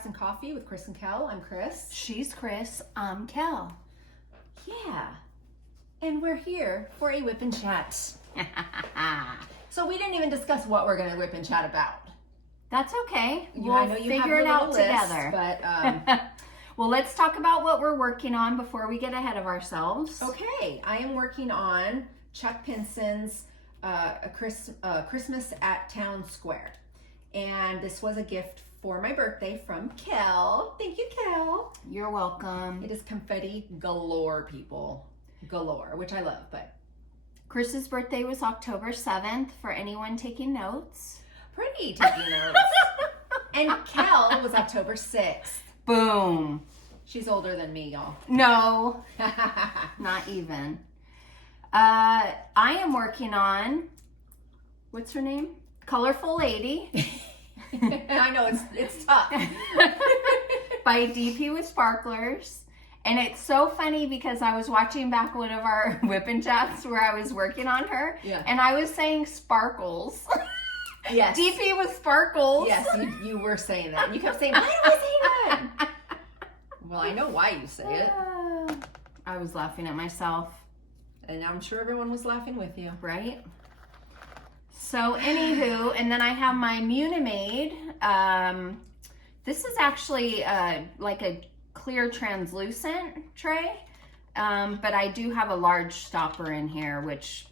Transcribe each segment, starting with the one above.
Crafts and Coffee with Kris and Kel. I'm Kris. She's Kris. I'm Kel. Yeah. And we're here for a WIP and Chat. So we didn't even discuss what we're going to WIP and Chat about. That's okay. I know you figure have it out list, together. But well, let's talk about what we're working on before we get ahead of ourselves. okay, I am working on Chuck Pinson's Christmas at Town Square. And this was a gift for my birthday from Kel. Thank you, Kel. You're welcome. It is confetti galore, people. Galore, which I love, but Chris's birthday was October 7th for anyone taking notes. pretty taking notes. And Kel was October 6th. Boom. She's older than me, y'all. No, not even. I am working on, what's her name? Colorful Lady. I know, it's tough. By DP with Sparklers. And it's so funny because I was watching back one of our WIP and Chats where I was working on her. Yeah. And I was saying sparkles. Yes. DP with sparkles. Yes, you were saying that. You kept saying, why do I say that? Well, I know why you say it. I was laughing at myself. And I'm sure everyone was laughing with you. Right? So, anywho, and then I have my Munimade. This is actually like a clear translucent tray, but I do have a large stopper in here, which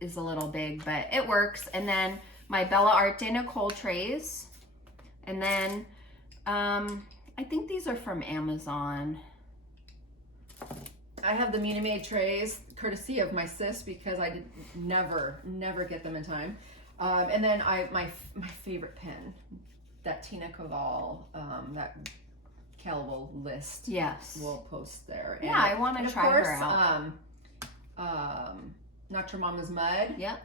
is a little big, but it works. And then my Bella Art de Nicole trays. And then I think these are from Amazon. I have the Munimade trays, courtesy of my sis, because I did never get them in time. And then my favorite pen, that Tina Koval, that Kel will list. Yes. We'll post there. Yeah, I want to try her out. Not Your Mama's Mud. Yep.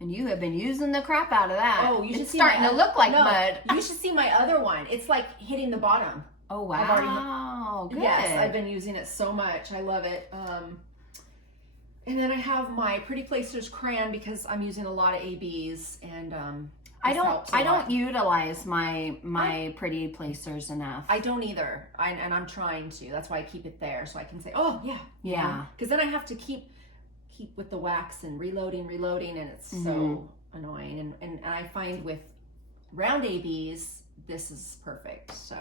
And you have been using the crap out of that. Oh, you should it's see starting to look like mud. You should see my other one. It's like hitting the bottom. Oh, wow. Good. Yes, I've been using it so much. I love it. And then I have my Pretty Placers crayon because I'm using a lot of ABs, and I don't utilize my Pretty Placers enough. I don't either. And I'm trying to. That's why I keep it there, so I can say, oh yeah. Yeah. Because then I have to keep with the wax and reloading, and it's so annoying. And I find with round ABs, this is perfect. So.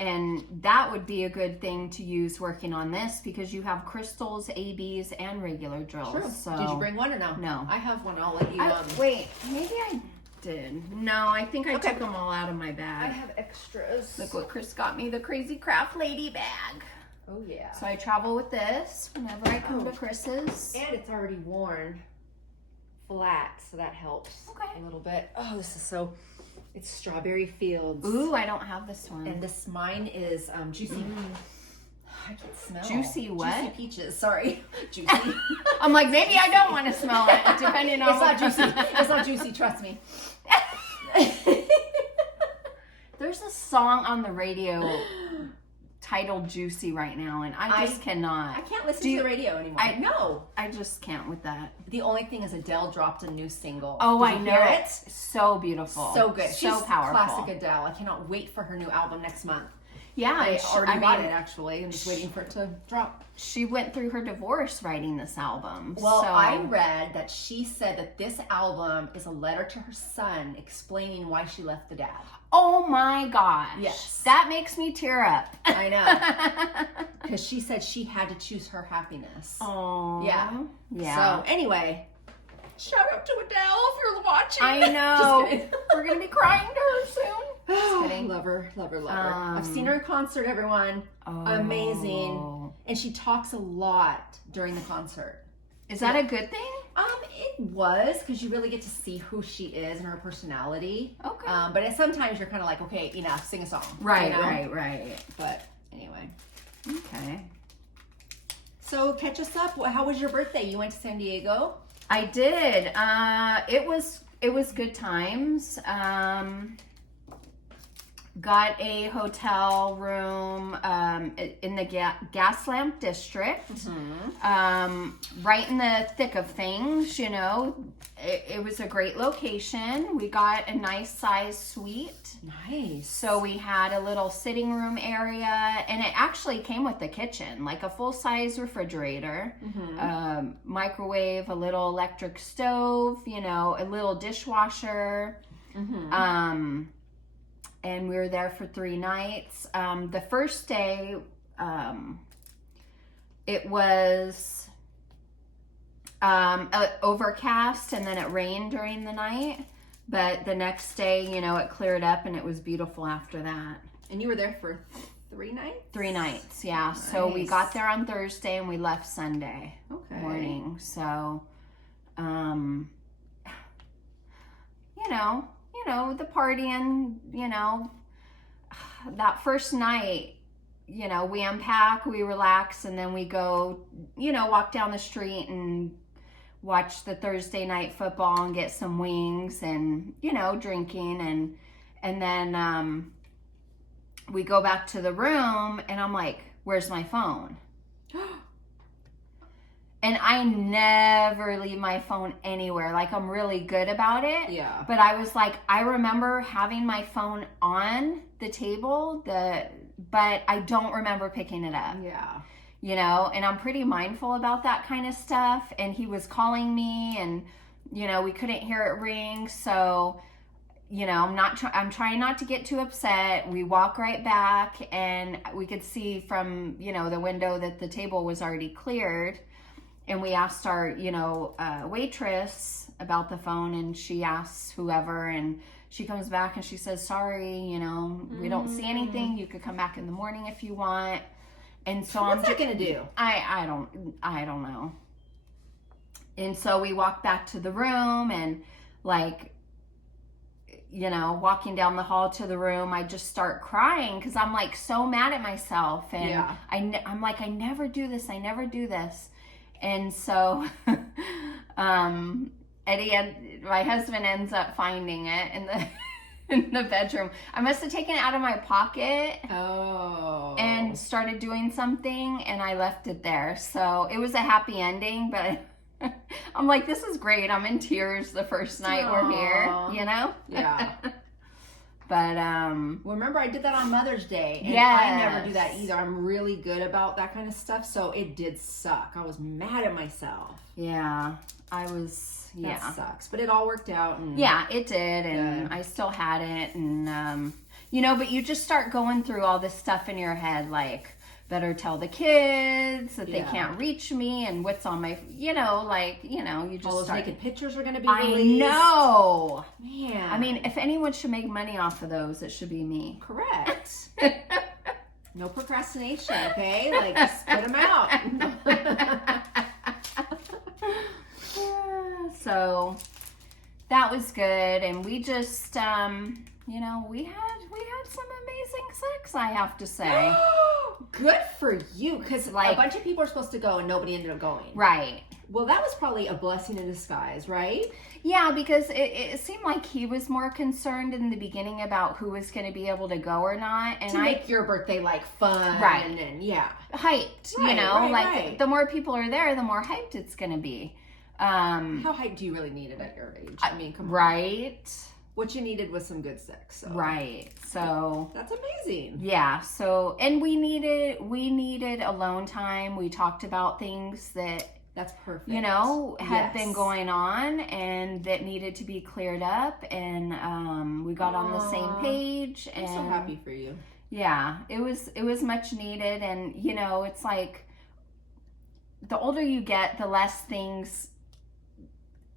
And that would be a good thing to use working on this because you have crystals, ABs, and regular drills. True. So did you bring one or no? No. I have one. I'll let you. Wait, maybe I did. No, I think I took them all out of my bag. I have extras. Look what Kris got me, the Crazy Craft Lady bag. Oh yeah. So I travel with this whenever I come to Kris's. And it's already worn flat, so that helps a little bit. Oh, this is so. It's Strawberry Fields. Ooh, I don't have this one. And mine is juicy. I can't smell. Juicy what? Juicy peaches. Sorry, juicy. I'm like, maybe I don't want to smell it, depending on. It's not juicy. It's not juicy. Trust me. There's a song on the radio titled "Juicy" right now, and I just cannot. I can't listen to the radio anymore. I just can't with that. The only thing is Adele dropped a new single. Oh, Did you hear it? So beautiful. So good. So She's powerful. Classic Adele. I cannot wait for her new album next month. Yeah, I already bought it actually. I'm just waiting for it to drop. She went through her divorce writing this album. Well, I read that she said that this album is a letter to her son explaining why she left the dad. Oh my gosh. Yes. That makes me tear up. I know. Because she said she had to choose her happiness. Oh. Yeah. Yeah. So anyway, shout out to Adele if you're watching. I know. Just kidding. We're going to be crying to her soon. Just kidding. Love her. I've seen her in concert, everyone. Oh. Amazing. And she talks a lot during the concert. Is that a good thing? It was, because you really get to see who she is and her personality. Okay. But sometimes you're kind of like, okay, enough, sing a song. Right, you know? right. But anyway. Okay. So catch us up. How was your birthday? You went to San Diego? I did. It was good times. got a hotel room in the Gaslamp district, right in the thick of things, you know. It was a great location. We got a nice size suite. Nice. So we had a little sitting room area, and it actually came with the kitchen, like a full-size refrigerator, microwave, a little electric stove, you know, a little dishwasher. And we were there for 3 nights. The first day, it was overcast, and then it rained during the night. But the next day, you know, it cleared up, and it was beautiful after that. And you were there for 3 nights? 3 nights, yeah. Nice. So we got there on Thursday, and we left Sunday morning. So, you know, the partying, you know, that first night, you know, we unpack, we relax, and then we go, you know, walk down the street and watch the Thursday night football and get some wings and, you know, drinking. And then we go back to the room, and I'm like, where's my phone? And I never leave my phone anywhere. Like, I'm really good about it. Yeah. But I was like, I remember having my phone on the table, but I don't remember picking it up. Yeah. You know, and I'm pretty mindful about that kind of stuff. And he was calling me, and, you know, we couldn't hear it ring. So, you know, I'm trying not to get too upset. We walk right back, and we could see from, you know, the window that the table was already cleared. And we asked our, you know, waitress about the phone, and she asks whoever, and she comes back and she says, sorry, you know, we don't see anything. You could come back in the morning if you want. And so what's that gonna do? I don't know. And so we walked back to the room, and, like, you know, walking down the hall to the room, I just start crying because I'm, like, so mad at myself. And I'm like, I never do this. And so, my husband ends up finding it in the bedroom. I must have taken it out of my pocket and started doing something, and I left it there. So it was a happy ending, but I'm like, this is great. I'm in tears the first night we're here, you know? Yeah. But well, remember, I did that on Mother's Day, and yes. I never do that either. I'm really good about that kind of stuff, so it did suck. I was mad at myself. Yeah, I was. Yeah, that sucks, but it all worked out. And yeah, it did, and I still had it, and you know, but you just start going through all this stuff in your head, like, better tell the kids that they can't reach me, and what's on my, you know, like, you know, you just all those start. naked pictures are going to be I released. know. Man. I mean, if anyone should make money off of those, it should be me. Correct. No procrastination, okay? Like, just put them out. So that was good, and we just, you know, we had some amazing sex, I have to say. Good for you, because like, a bunch of people are supposed to go and nobody ended up going. Right. Well, that was probably a blessing in disguise, right? Yeah, because it seemed like he was more concerned in the beginning about who was going to be able to go or not. And to make your birthday, like, fun. Right. And then, yeah. Hyped, right, you know? Right, like, right. The more people are there, the more hyped it's going to be. How hyped do you really need it at your age? I mean, come on. Right. What you needed was some good sex. So. Right. So that's amazing. Yeah. So, and we needed alone time. We talked about things that's perfect. You know, had been going on and that needed to be cleared up, and we got on the same page. I'm so happy for you. Yeah, it was much needed, and you know, it's like the older you get, the less things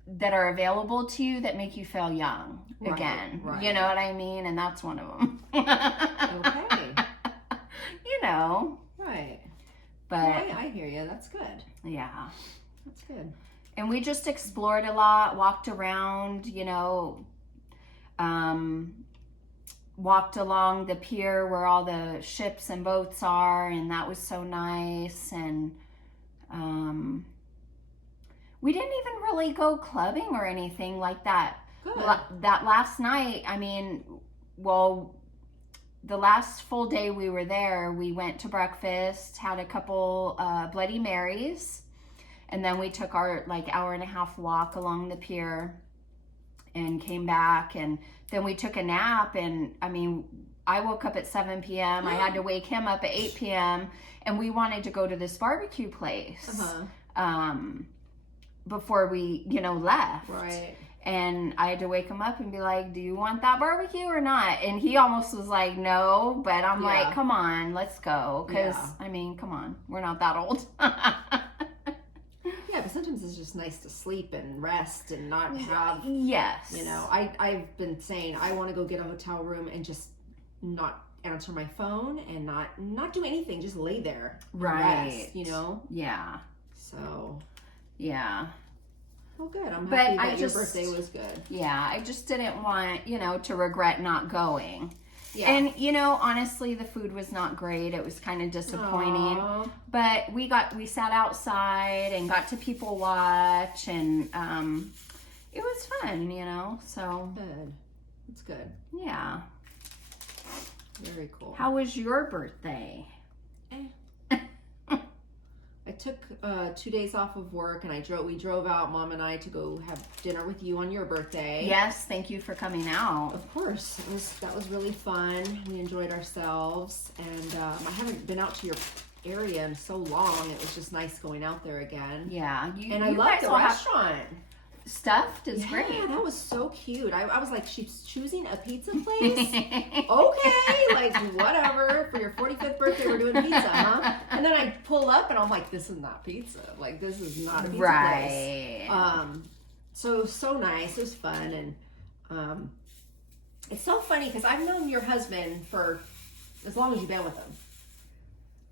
that are available to you that make you feel young again. Right. You know what I mean? And that's one of them. Okay. You know. Right. But I hear you. That's good. Yeah. That's good. And we just explored a lot, walked around, you know, walked along the pier where all the ships and boats are, and that was so nice. And we didn't even really go clubbing or anything like that. Good. That last night, I mean, well, the last full day we were there, we went to breakfast, had a couple Bloody Marys, and then we took our like hour-and-a-half walk along the pier and came back, and then we took a nap. And I mean, I woke up at 7 p.m. I had to wake him up at 8 p.m. and we wanted to go to this barbecue place before we, left. Right. And I had to wake him up and be like, do you want that barbecue or not? And he almost was like, no, but I'm like, come on, let's go. Because, I mean, come on, we're not that old. Yeah, but sometimes it's just nice to sleep and rest and not have, yes. I've been saying I want to go get a hotel room and just not answer my phone and not do anything, just lay there. Right. Rest, Yeah. So. Yeah. Well, good. I'm happy that your just, birthday was good. Yeah, I just didn't want, to regret not going. Yeah. And, honestly, the food was not great. It was kind of disappointing. Aww. But we sat outside and got to people watch, and it was fun, so. Good. It's good. Yeah. Very cool. How was your birthday? I took 2 days off of work, and we drove out, Mom and I, to go have dinner with you on your birthday. Yes, thank you for coming out. Of course, that was really fun. We enjoyed ourselves, and I haven't been out to your area in so long. It was just nice going out there again. Yeah, I loved the restaurant. Stuffed is great. Yeah, that was so cute. I was like, she's choosing a pizza place? Okay, like whatever. For your 45th birthday, we're doing pizza, huh? And then I pull up and I'm like, this is not pizza. Like, this is not a pizza place. So it was so nice. It was fun. And it's so funny because I've known your husband for as long as you've been with him.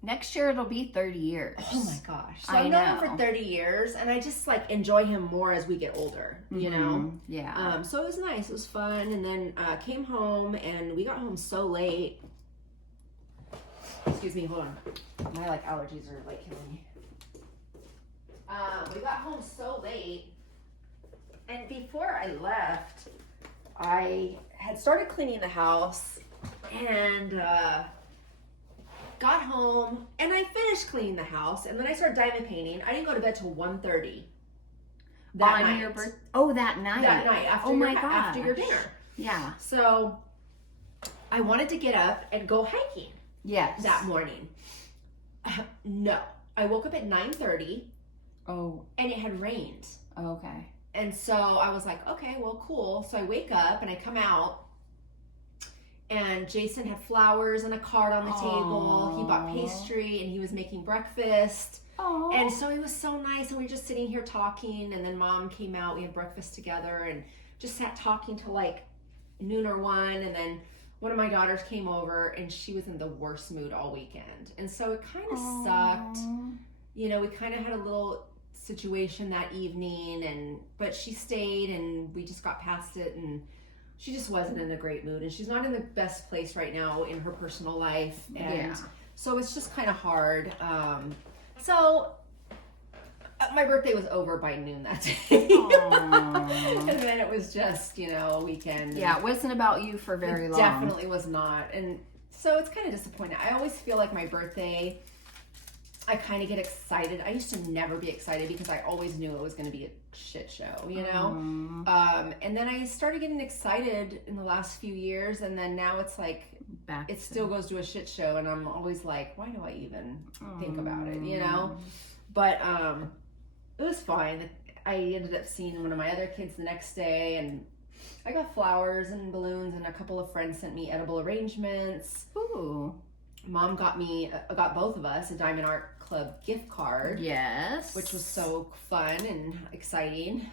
Next year it'll be 30 years. Oh my gosh. So I've known him for 30 years, and I just like enjoy him more as we get older, Yeah. So it was nice. It was fun. And then came home, and we got home so late. Excuse me, hold on. My allergies are killing me. We got home so late, and before I left, I had started cleaning the house, and got home, and I finished cleaning the house, and then I started diamond painting. I didn't go to bed till 1:30 that night. Your birthday? Oh, that night. That night after your dinner. Yeah. So I wanted to get up and go hiking. Yes. That morning. No, I woke up at 9:30. Oh. And it had rained. Okay. And so I was like, okay, well, cool. So I wake up and I come out. And Jason had flowers and a card on the table. He bought pastry, and he was making breakfast. Aww. And so it was so nice. And we were just sitting here talking. And then Mom came out. We had breakfast together and just sat talking till like noon or 1. And then one of my daughters came over, and she was in the worst mood all weekend. And so it kind of sucked. We kind of had a little situation that evening, but she stayed, and we just got past it. And she just wasn't in a great mood, and she's not in the best place right now in her personal life. And so it's just kind of hard. So my birthday was over by noon that day. And then it was just, a weekend. Yeah, it wasn't about you for very long. Definitely was not. And so it's kind of disappointing. I always feel like my birthday, I kind of get excited. I used to never be excited because I always knew it was going to be a shit show, and then I started getting excited in the last few years, and then now it's like it still goes to a shit show, and I'm always like, why do I even think about it, But it was fine. I ended up seeing one of my other kids the next day, and I got flowers and balloons, and a couple of friends sent me edible arrangements. Ooh. Mom got both of us a Diamond Art Club gift card. Yes. Which was so fun and exciting.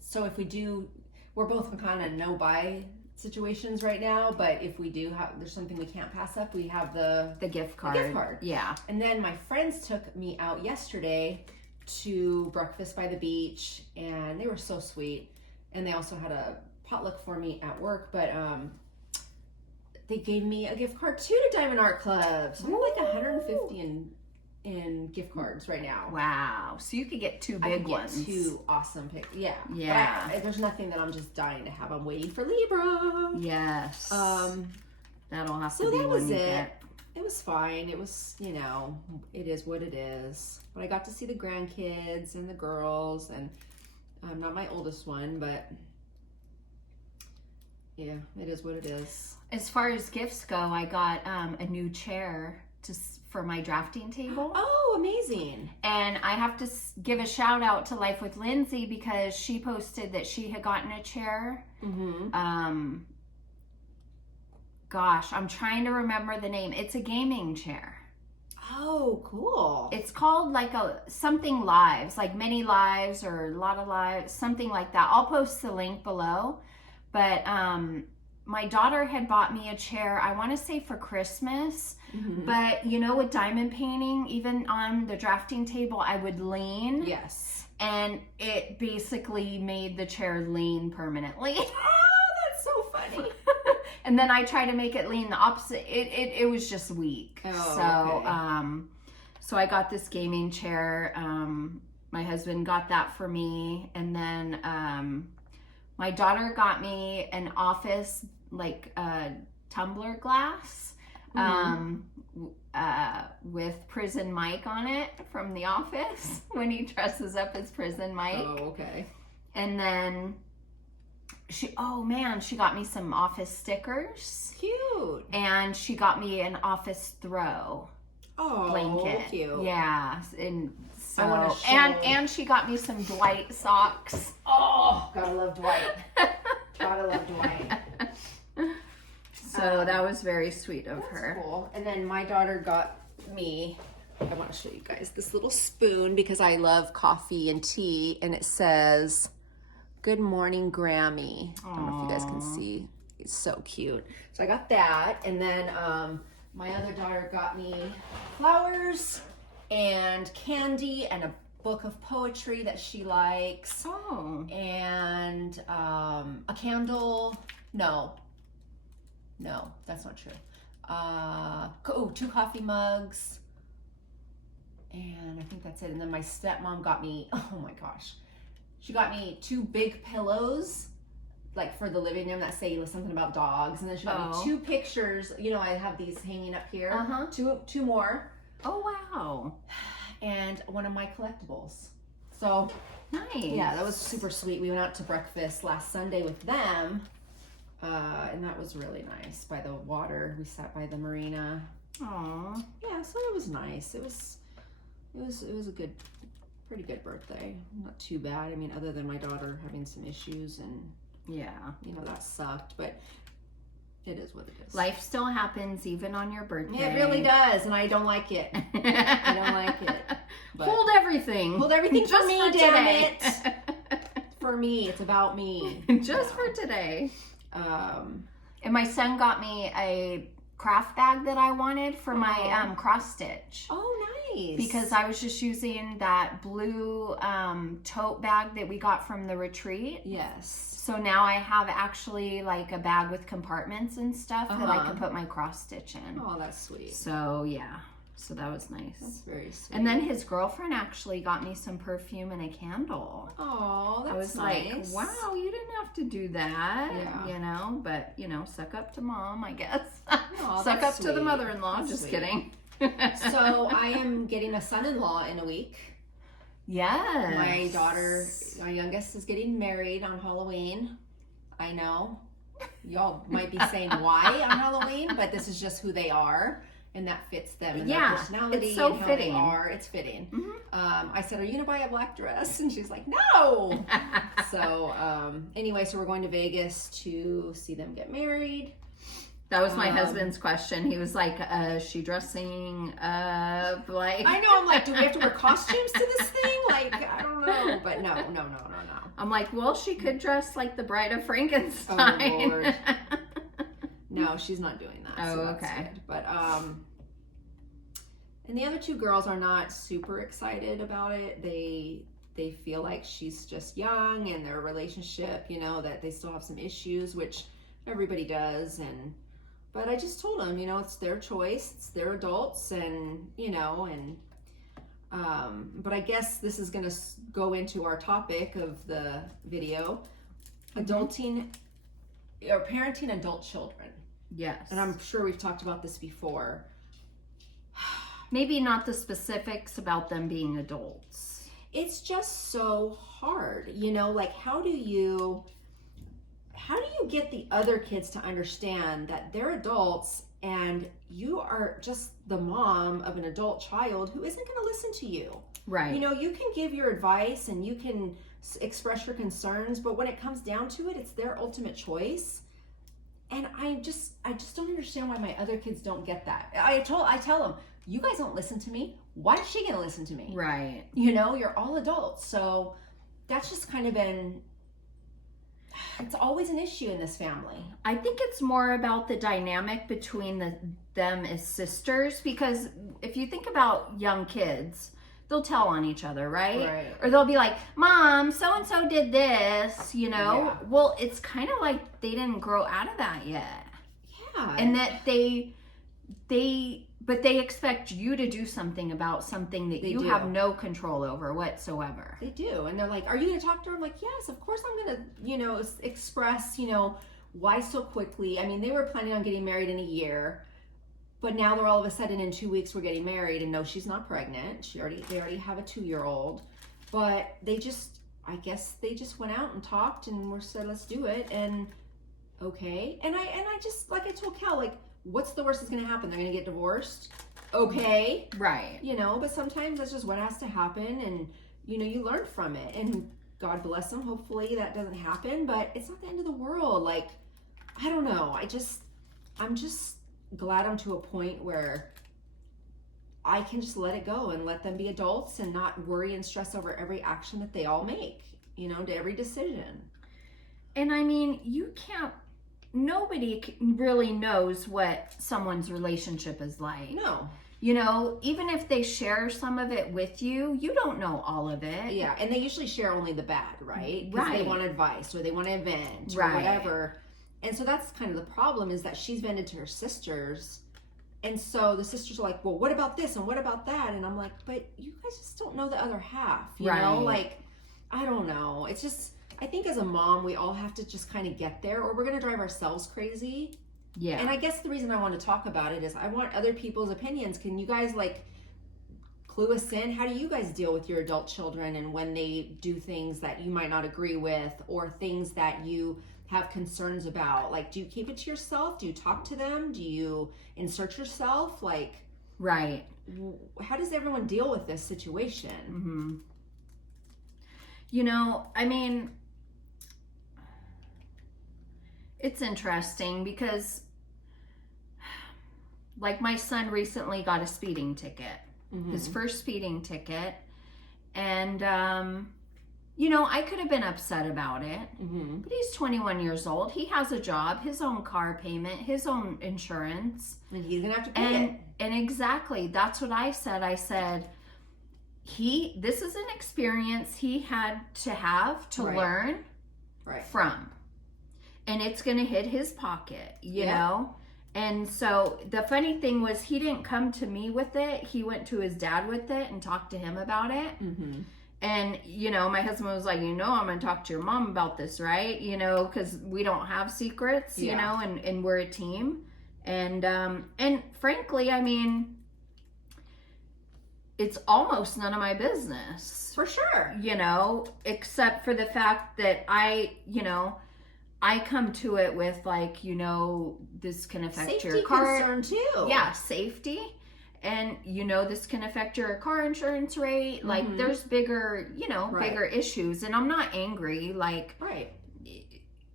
So if we do, we're both in kind of no-buy situations right now, but if we do there's something we can't pass up, we have the gift card. The gift card. Yeah. And then my friends took me out yesterday to breakfast by the beach, and they were so sweet. And they also had a potluck for me at work, but they gave me a gift card too to Diamond Art Club. So I'm like 150 in gift cards right now. Wow. So you could get two big ones. 2 awesome picks. Yeah. Yeah. There's nothing that I'm just dying to have. I'm waiting for Libra. Yes. That'll have So to be that when was you it. get. It was fine. It was, you know, it is what it is. But I got to see the grandkids and the girls, and I'm not my oldest one, but yeah, it is what it is. As far as gifts go, I got a new chair for my drafting table. Oh, amazing. And I have to give a shout out to Life with Lindsay because she posted that she had gotten a chair. Mm-hmm. Gosh, I'm trying to remember the name. It's a gaming chair. Oh, cool. It's called like something lives, like many lives or a lot of lives, something like that. I'll post the link below. But my daughter had bought me a chair, I want to say for Christmas. Mm-hmm. But you know, with diamond painting, even on the drafting table, I would lean. Yes. And it basically made the chair lean permanently. Oh, that's so funny. And then I try to make it lean the opposite. It was just weak. Oh, so okay. So I got this gaming chair. My husband got that for me, and then my daughter got me an office like tumbler glass with Prison Mike on it from The Office when he dresses up as Prison Mike. Oh, okay. And then she got me some office stickers. Cute. And she got me an office throw blanket. Cute. Yeah. And so I wanna show- and she got me some Dwight socks. Oh, gotta love Dwight. Gotta love Dwight. So that was very sweet of That's her. cool. And then my daughter got me, I want to show you guys this little spoon because I love coffee and tea, and it says, "Good morning, Grammy." I don't know if you guys can see. It's so cute. So I got that, and then my other daughter got me flowers and candy and a book of poetry that she likes. Oh. And a candle. No, that's not true. 2 coffee mugs. And I think that's it. And then my stepmom got me, oh my gosh, she got me 2 big pillows, like for the living room, that say something about dogs. And then she got me 2 pictures. You know, I have these hanging up here. Two more. Oh, wow. And one of my collectibles. So Nice. yeah, that was super sweet. We went out to breakfast last Sunday with them, and that was really nice by the water. We sat by the marina. Aww. Yeah, so it was nice. It was a pretty good birthday. Not too bad. I mean, other than my daughter having some issues, and Yeah. you know, that sucked, but it is what it is. Life still happens even on your birthday. It really does, and I don't like it. I don't like it. But Hold everything. hold everything for Just me, for damn today. it. For me, it's about me. Just for today. Um, And my son got me a craft bag that I wanted for my cross stitch. oh, nice. Because I was just using that blue tote bag that we got from the retreat. yes. So now I have actually like a bag with compartments and stuff that I Uh-huh. can put my cross stitch in. Oh, that's sweet. So yeah, so that was That's nice. very sweet. And then his girlfriend actually got me some perfume and a candle. oh, that's I was nice. like, wow, you didn't have to do that, Yeah. you know, but you know, suck up to mom, I guess. Aw, Suck up that's to the sweet. mother-in-law, That's just sweet. kidding. So I am getting a son-in-law in a week. Yes. My daughter, my youngest, is getting married on Halloween. I know. Y'all might be saying why on Halloween, but this is just who they are, and that fits them and Yeah, their personality it's so and how fitting. they are. It's fitting. Mhm. I said, "Are you gonna buy a black dress?" And she's like, "No." So anyway, so we're going to Vegas to see them get married. That was my husband's question. He was like, is she dressing up like... I know. I'm like, do we have to wear costumes to this thing? Like, I don't know. But no. I'm like, well, she could dress like the Bride of Frankenstein. Oh, Lord. No, she's not doing that. Oh, so that's okay. good. But and the other 2 girls are not super excited about it. They feel like she's just young, and their relationship, you know, that they still have some issues, which everybody does. But I just told them, you know, it's their choice. It's their adults, and you know, and but I guess this is going to go into our topic of the video, adulting or parenting adult children. Yes. And I'm sure we've talked about this before. Maybe not the specifics about them being adults. It's just so hard, you know, like how do you get the other kids to understand that they're adults and you are just the mom of an adult child who isn't going to listen to you? Right. You know, you can give your advice and you can express your concerns, but when it comes down to it, it's their ultimate choice. And I just don't understand why my other kids don't get that. I tell them, you guys don't listen to me. Why is she gonna listen to me? Right. You know, you're all adults. So that's just kind of been, it's always an issue in this family. I think it's more about the dynamic between them as sisters, because if you think about young kids, they'll tell on each other, right? Or they'll be like, Mom, so-and-so did this, you know? Yeah. Well, it's kind of like they didn't grow out of that yet. Yeah. And that but they expect you to do something about something that you have no control over whatsoever. They do. And they're like, are you going to talk to her? I'm like, yes, of course I'm going to, you know, express, you know, why so quickly. I mean, they were planning on getting married in a year, but now they're all of a sudden in 2 weeks we're getting married, and no, she's not pregnant. They already have a 2-year-old, but I guess they just went out and talked and said, let's do it. And okay. And I just, like I told Kel, like, what's the worst that's going to happen? They're going to get divorced. Okay. Right. You know, but sometimes that's just what has to happen. And, you know, you learn from it. And God bless them. Hopefully that doesn't happen. But it's not the end of the world. Like, I don't know. I'm just glad I'm to a point where I can just let it go and let them be adults and not worry and stress over every action that they all make, you know, to every decision. And I mean, nobody really knows what someone's relationship is like. No. You know, even if they share some of it with you, you don't know all of it. Yeah, and they usually share only the bad, right? Right. They want advice or they want to vent or Right. whatever. And so that's kind of the problem, is that she's vented to her sisters. And so the sisters are like, well, what about this and what about that? And I'm like, but you guys just don't know the other half, you know? Like, I don't know. It's just, I think as a mom, we all have to just kind of get there, or we're going to drive ourselves crazy. Yeah. And I guess the reason I want to talk about it is I want other people's opinions. Can you guys, like, clue us in? How do you guys deal with your adult children and when they do things that you might not agree with, or things that you have concerns about? Like, do you keep it to yourself? Do you talk to them? Do you insert yourself? Like, right. How does everyone deal with this situation? Mm-hmm. You know, I mean, it's interesting because, like, my son recently got a speeding ticket, his first speeding ticket, and you know, I could have been upset about it, but he's 21 years old. He has a job, his own car payment, his own insurance. And he's going to have to pay it. And exactly, that's what I said. I said, this is an experience he had to have to learn from. And it's going to hit his pocket, you know? And so the funny thing was, he didn't come to me with it. He went to his dad with it and talked to him about it. And, you know, my husband was like, you know, I'm going to talk to your mom about this, right? You know, because we don't have secrets, you know, and we're a team. And frankly, I mean, it's almost none of my business. For sure. You know, except for the fact that I come to it with, like, you know, this can affect your car. Safety concern too. Yeah, safety. And, you know, this can affect your car insurance rate. Like, there's bigger, you know, bigger issues. And I'm not angry. Like,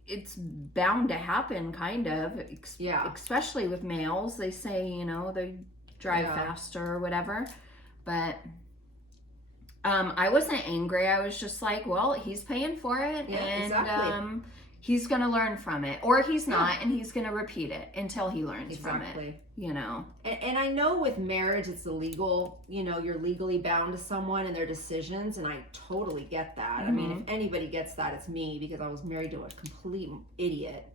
it's bound to happen, kind of. Especially with males. They say, you know, they drive faster or whatever. But I wasn't angry. I was just like, well, he's paying for it. And he's going to learn from it. Or he's not, and he's going to repeat it until he learns from it. You know. And I know with marriage, it's illegal. You know, you're legally bound to someone and their decisions. And I totally get that. I mean, if anybody gets that, it's me, because I was married to a complete idiot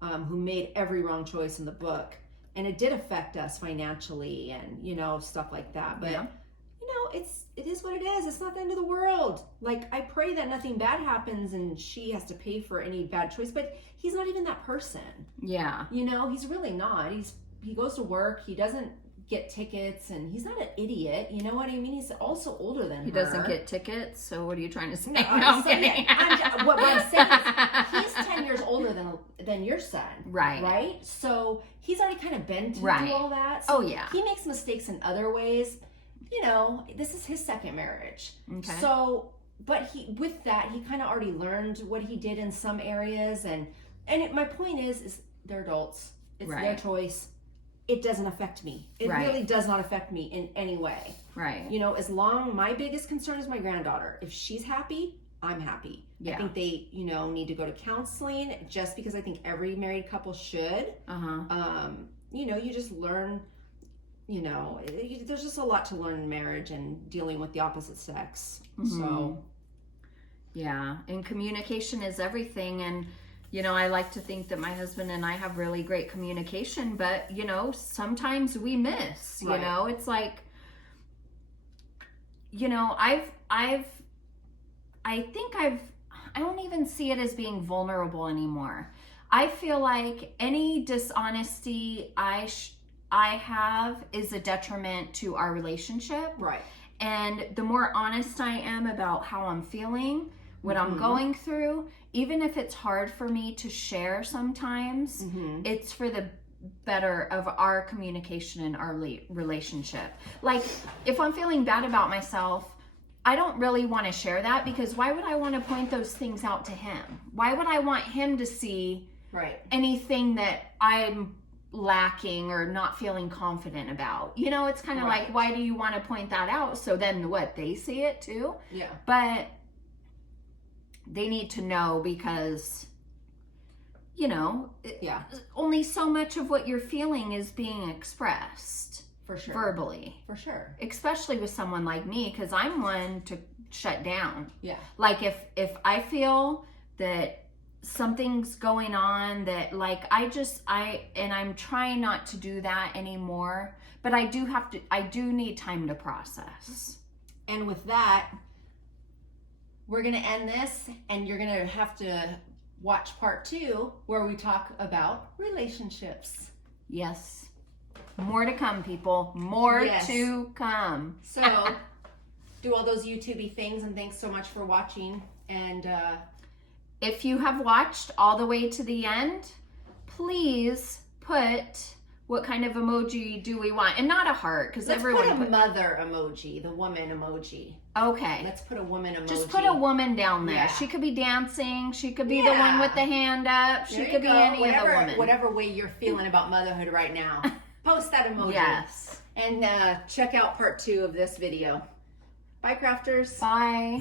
who made every wrong choice in the book. And it did affect us financially and, you know, stuff like that. But, you know, it is what it is. It's not the end of the world. Like, I pray that nothing bad happens and she has to pay for any bad choice, but he's not even that person. Yeah. You know, he's really not. He goes to work, he doesn't get tickets, and he's not an idiot. You know what I mean? He's also older than her. He doesn't get tickets, so what are you trying to say? No, I'm saying what I'm saying is he's 10 years older than your son. Right. Right? So he's already kind of been to do all that. Oh, So yeah. he makes mistakes in other ways. You know, this is his second marriage. Okay. So, but with that, he kind of already learned what he did in some areas. And my point is they're adults. It's their choice. It doesn't affect me. It really does not affect me in any way. Right. You know, my biggest concern is my granddaughter. If she's happy, I'm happy. Yeah. I think they, need to go to counseling, just because I think every married couple should. You just learn, there's just a lot to learn in marriage and dealing with the opposite sex. So. Yeah. And communication is everything. And I like to think that my husband and I have really great communication, but, sometimes we miss, it's like, I don't even see it as being vulnerable anymore. I feel like any dishonesty I have is a detriment to our relationship. Right. And the more honest I am about how I'm feeling, what I'm going through, even if it's hard for me to share sometimes, it's for the better of our communication and our relationship. Like, if I'm feeling bad about myself, I don't really want to share that, because why would I want to point those things out to him? Why would I want him to see anything that I'm lacking or not feeling confident about? It's kind of like, why do you want to point that out? So then what, they see it too? Yeah. But they need to know, because only so much of what you're feeling is being expressed for sure, verbally, for sure, especially with someone like me, because I'm one to shut down. Yeah. Like, if I feel that something's going on, that like I'm trying not to do that anymore, but I do need time to process. And with that, we're going to end this, and you're going to have to watch part 2, where we talk about relationships. Yes. More to come, people. More to come. So, do all those YouTube-y things, and thanks so much for watching. And if you have watched all the way to the end, please put what kind of emoji do we want, and not a heart, because everyone put a mother emoji, the woman emoji. Okay. Let's put a woman emoji. Just put a woman down there. Yeah. She could be dancing. She could be the one with the hand up. She could be any of the women. Whatever way you're feeling about motherhood right now, post that emoji. Yes. And check out part 2 of this video. Bye, crafters. Bye.